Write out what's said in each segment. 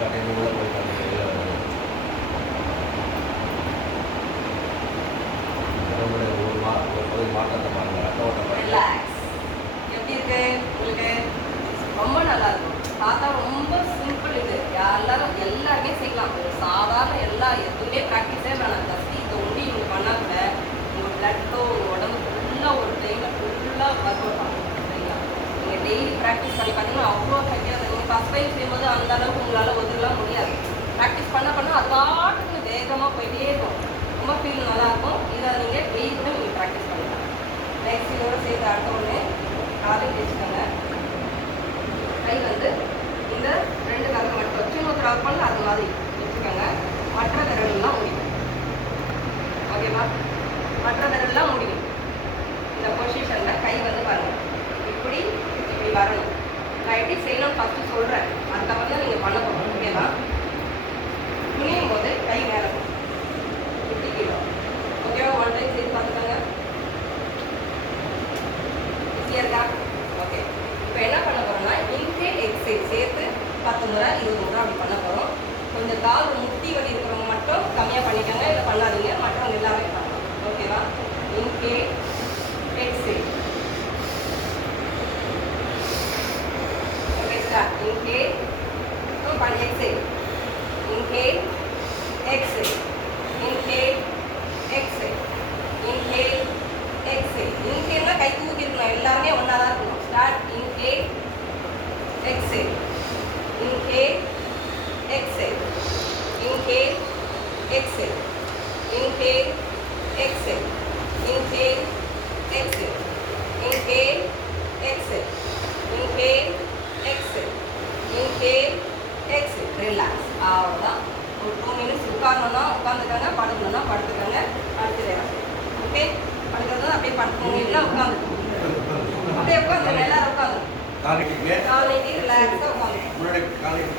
கடையில் உள்ள போய் அந்த ஒரு மா ஒரு மாற்றத்தை பாருங்க ரத்த ஓட்டம் பாருங்க எப்படி இருக்கு? உங்களுக்கு ரொம்ப நல்லா இருக்கும் பார்த்தா ரொம்ப சிம்பிள் இது. எல்லாரும் எல்லாருமே செய்யலாம். ஒரு சாதாரண எல்லா எதுவுமே ப்ராக்டிஸே வேணாம். ஜஸ்ட் இதை ஒண்டி நீங்கள் பண்ணால் கூட உங்கள் பிளட்டோ உங்கள் உடம்பு ஃபுல்லாக ஒரு டைமில் ஃபுல்லாக ஒர்க் அவுட் நீங்கள் டெய்லி ப்ராக்டிஸ் பண்ணி பார்த்தீங்கன்னா அவ்வளோ ஃபஸ்ட் டைம் செய்யும்போது அந்த அளவுக்கு உங்களால் ஒதுக்கலாம் முடியாது. ப்ராக்டிஸ் பண்ண பண்ண அது பாட்டுக்கு வேகமாக போயிட்டே இருக்கும் ரொம்ப ஃபீல் நல்லா இருக்கும். இதை நீங்கள் டெய்லியும் நீங்கள் ப்ராக்டிஸ் பண்ணலாம். நெக்ஸ்ட் இதோட சேர்த்து அடுத்த ஒன்று காலை வச்சுக்கோங்க கை வந்து இந்த ரெண்டு விரல் மட்டும் வச்சு இன்னொரு ரப் பண்ணல அது மாதிரி வச்சுக்கோங்க. மற்ற விரல்லாம் முடியும். ஓகேவா மற்ற விரல்லாம் முடியும். இந்த பொசிஷனில் கை வந்து வரணும் இப்படி இப்படி வரணும். நான் எப்படி செய்யணும்னு ஃபஸ்ட்டு சொல்கிறேன் அதுக்கப்புறம் தான் நீங்கள் பண்ண போகணும் ஓகேவா? துணியும் போது கை மேலே inhale exhale inhale exhale inhale exhale இன்ஹேல்னா கை தூக்கி இருக்கணும் எல்லாருமே ஒன்றா தான் இருக்கணும் start inhale exhale inhale exhale inhale exhale inhale exhale inhale exhale inhale exhale அவ்வளோதான் ஒரு டூ மினிட்ஸ் உட்காரணும்னா உட்காந்துக்கோங்க படுக்கணும்னா படுத்துக்கோங்க. வேலை ஓகே படுக்கிறது அப்படியே படுத்துக்கோங்க. இல்லை உட்காந்துக்கோங்க. அப்படியே உட்காந்து எல்லாரும் உட்காந்து காலைக்கு ரிலாக்ஸாக உட்காந்து முன்னாடி காலைக்கு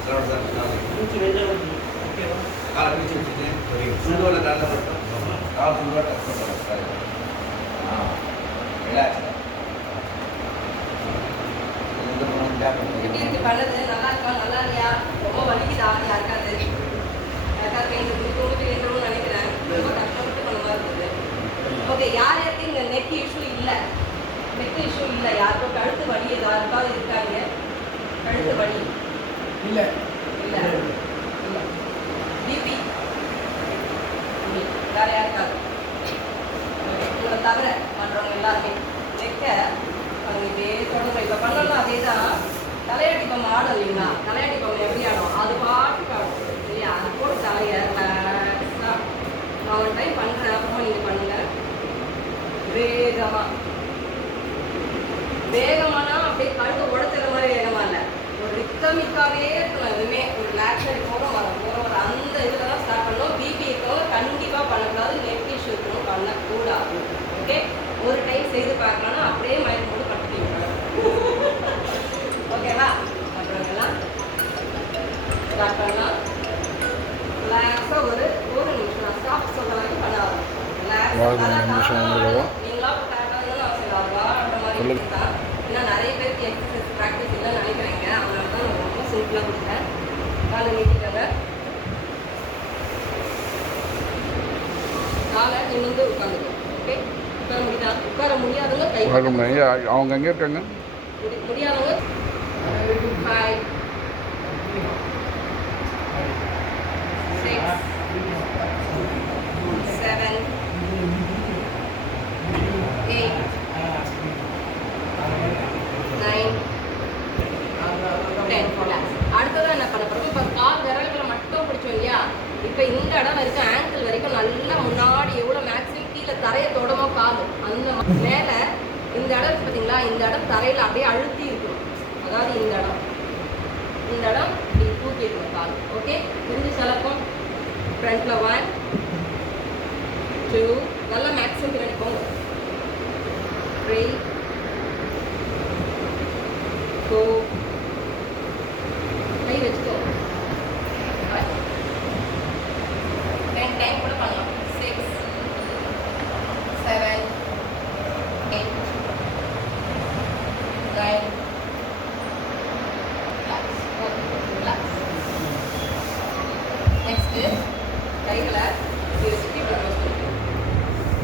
காலை. பிடிச்சி வச்சுட்டு சுடுவலை காலைல மட்டும். கால் சுடுவா டச் பண்ணுறோம் ரிலாக்ஸ் எப்படி இருக்கு? பண்ணது நல்லா இருக்கா? நல்லா இல்லையா? ரொம்ப வலிக்குதா? யாருக்காது யாருக்காவது பெயின் இருக்கு தூங்கிட்டு வேண்டும்னு நினைக்கிறேன். ரொம்ப கஷ்டப்பட்டு பண்ண மாதிரி இருக்குது ஓகே யார் யாருக்கு இங்கே நெக் இஷ்யூ இல்லை. நெக் இஷ்யூ இல்லை. யாருக்கும் கழுத்து வலி யாருக்காவது இருக்காங்க. கழுத்து வலி. இல்லை. இல்லை. இல்லை. பிபி வேற யாருக்காவது? உங்களை தவிர பண்ணுறவங்க எல்லாருமே. நெக்க இப்படியே தொடர்ந்து இப்போ பண்ணலாம் அதே தான் ஆடும் இல்லைங்களா தலையாட்டி பொம்மை எப்படி ஆடும் அது பாட்டுக்கு ஆடும் இல்லையா அது கூட தலையை ரிலாக்ஸாக நான் ஒரு டைம் பண்ணுற அப்புறமா நீங்கள் பண்ணுங்கள் வேகமாக வேகமானா அப்படியே கழுத்து உடச்சிற மாதிரி வேகமா இல்லை. ஒரு ரித்தமிக்காவே இருக்கணும் எதுவுமே. ஒரு ரிலாக்ஸாக போகிறோம் வர போகிற வர அந்த இதில் தான் ஸ்டார்ட் பண்ணணும். பிபி இருக்கவங்க கண்டிப்பாக பண்ணக்கூடாது. நெட் இஷ்யூ இருக்கணும் பண்ணக்கூடாது. ஓகே ஒரு டைம் செய்து பார்க்கலாம்னா அப்படியே மைண்ட் போட்டு பட்டுட்டீங்க ஓகேவா பண்ணுறவங்கலாம் ஸ்டார்ட் பண்ணலாம். ரிலாக்ஸாக ஒரு வாழ்க நிமிஷம் வந்துடுவா சொல்லுங்க. அவங்க எங்கே இருக்காங்க? முடியாதவங்க. இப்போ இந்த இடம் வரைக்கும் ஆங்கிள் வரைக்கும் நல்லா முன்னாடி எவ்வளோ மேக்ஸிமம் கீழே தரையை தொடமோ காது அந்த மேலே இந்த இடம் இருக்கு பார்த்தீங்களா இந்த இடம் தரையில் அப்படியே அழுத்தி இருக்கும். அதாவது இந்த இடம். இந்த இடம் இப்படி தூக்கி இருக்கணும் கால். ஓகே புரிஞ்சு சலக்கம். ஃப்ரண்ட்டில் ஒன் டூ நல்லா மேக்ஸிமம் பின்னாடி போங்க த்ரீ வச்சுட்டு கைகளை இப்படி வச்சுட்டு இப்படி வச்சுட்டு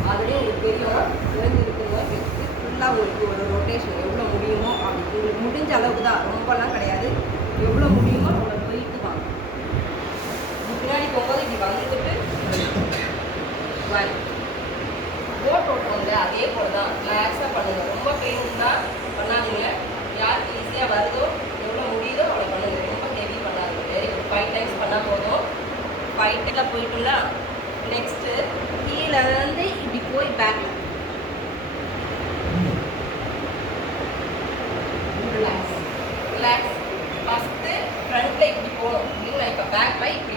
ஆல்ரெடி உங்களுக்கு தெரியும் இறந்து இருக்குங்க வச்சுட்டு ஃபுல்லாக உங்களுக்கு ஒரு ரொட்டேஷன் எவ்வளோ முடியுமோ அப்படி. உங்களுக்கு முடிஞ்ச அளவுக்கு தான். ரொம்பலாம் கிடையாது. எவ்வளோ முடியுமோ அவ்வளோ போயிட்டு வாங்க. பின்னாடி போகும்போது இப்படி வந்துட்டு போட்டோம் அதே போல் தான் ஃபஸ்ட்டு கீழே வந்து இப்படி போய் பேக் ரிலாக்ஸ் ரிலாக்ஸ் ஃபஸ்ட்டு ஃப்ரண்ட்டில் இப்படி போகணும். இல்லைங்களா இப்போ பேக்கில் இப்படி